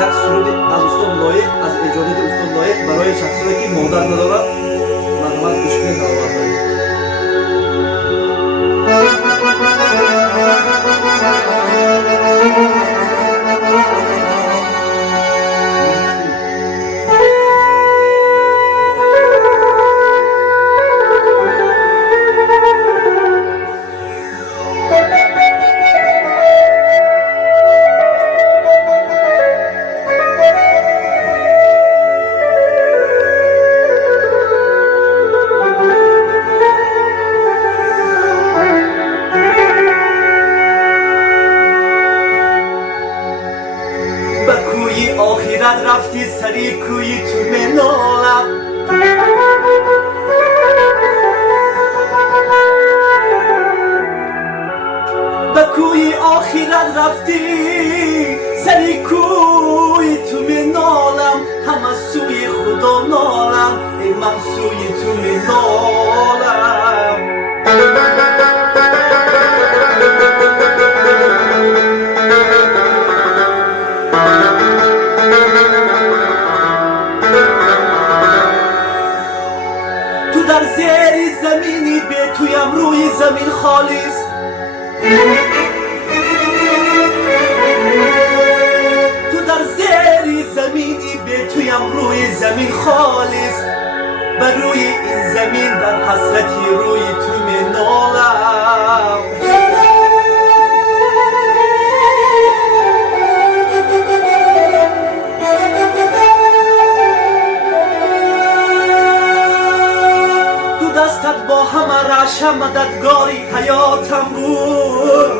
як суруди аз устод лоиқ, аз эҷодиди устод лоиқ барои шахсое ки модар надорад марҳамат гӯшкунед албатта. آخرت رفتی سری کوی تو منالم به کوی آخرت رفتی سری کوی تو منالم همه سوی خدا نالم ای من سوی تو منالم تو در زیر زمینی به تویم روی زمین خالیست تو در زیر زمینی به تویم روی زمین خالیست بر روی این زمین در حسرتی روی تو می نالم دستت با همه رشم مددگاری حیاتم بود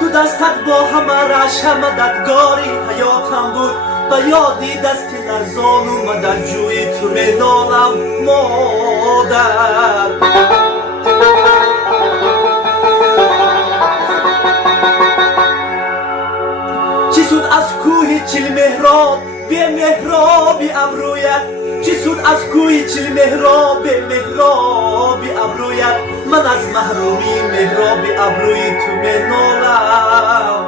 تو دستت با همه رشم مددگاری حیاتم بود و یادی دست لرزان اومد جوی تو میدانم مادر چی سود از کوه چیل مهراب به محرابی ابرویت چی سود از کوی چیل محراب به محرابی ابرویت من از محرومی محرابی ابروی تو منالم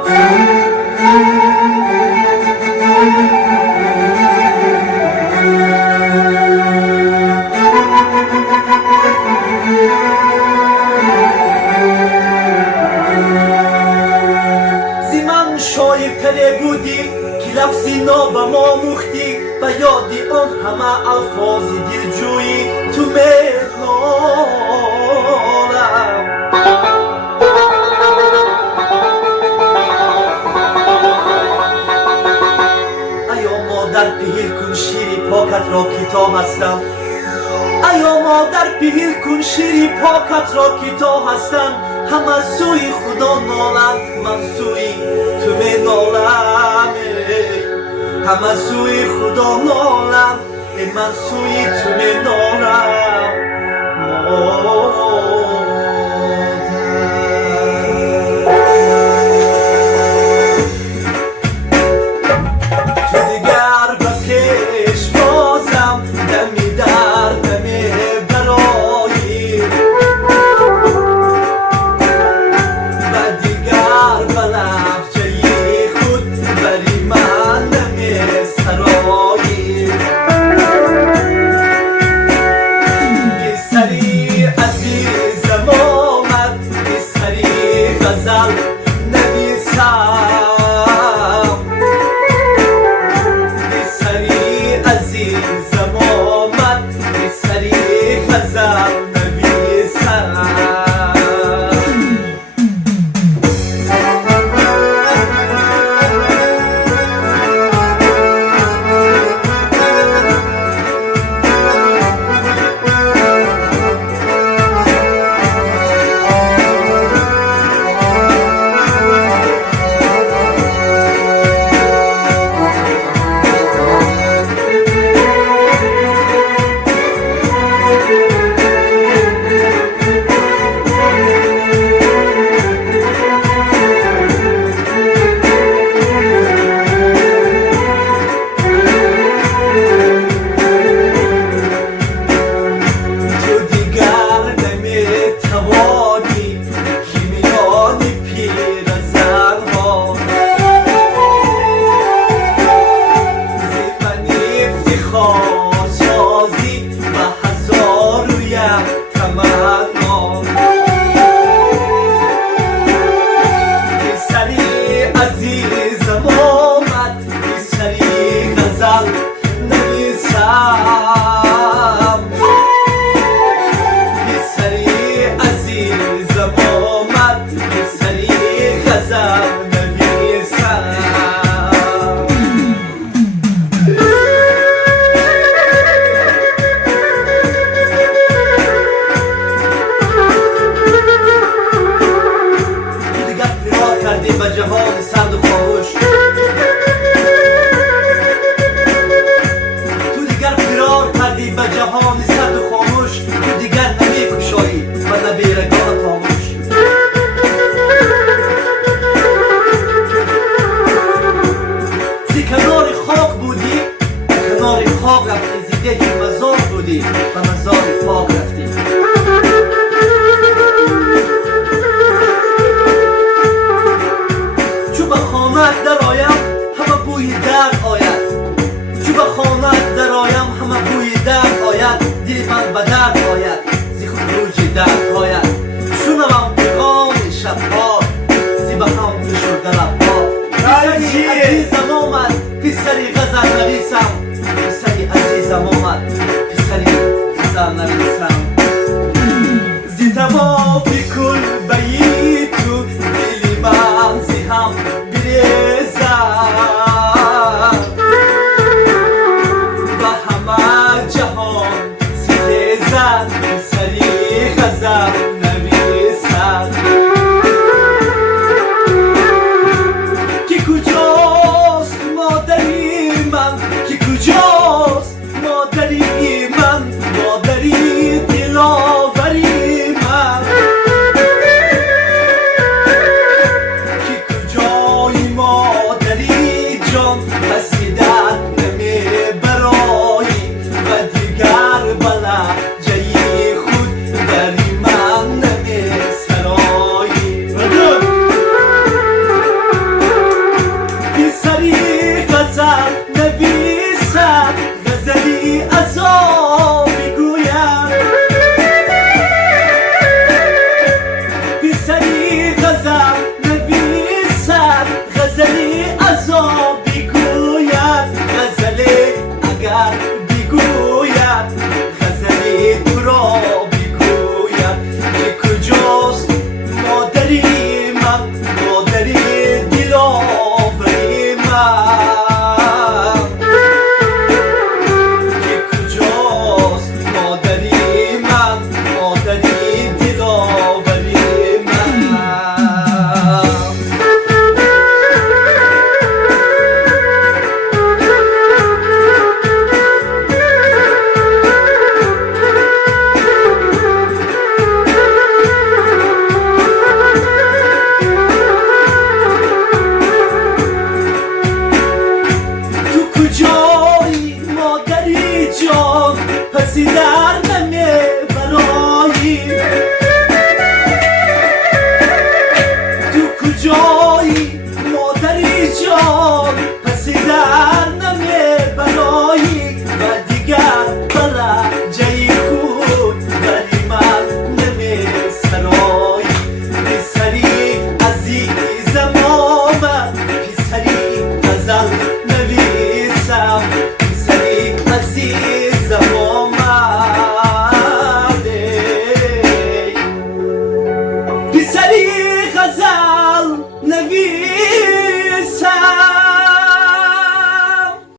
زمان شایر تره بودی لفظی نو به ما مختی و یادی آن همه الفاظی دلجویی تو منالم ایا مادر پهیل کن شیری پاکت را کتا هستم ایا مادر پهیل کن شیری پاکت را کتا هستم همه سوی خدا نالم من سوی تو منالم همه سوی خدا نالم ای من سوی تو منالم تو دیگر بکش بازم دمی در دمی برایی و دیگر بلخجه خود بری من دمی سرایی بی سری عزیزم آمد بی سری غزل نویسم بی سری عزیزم آمد بی سری غزل نویسم تمنا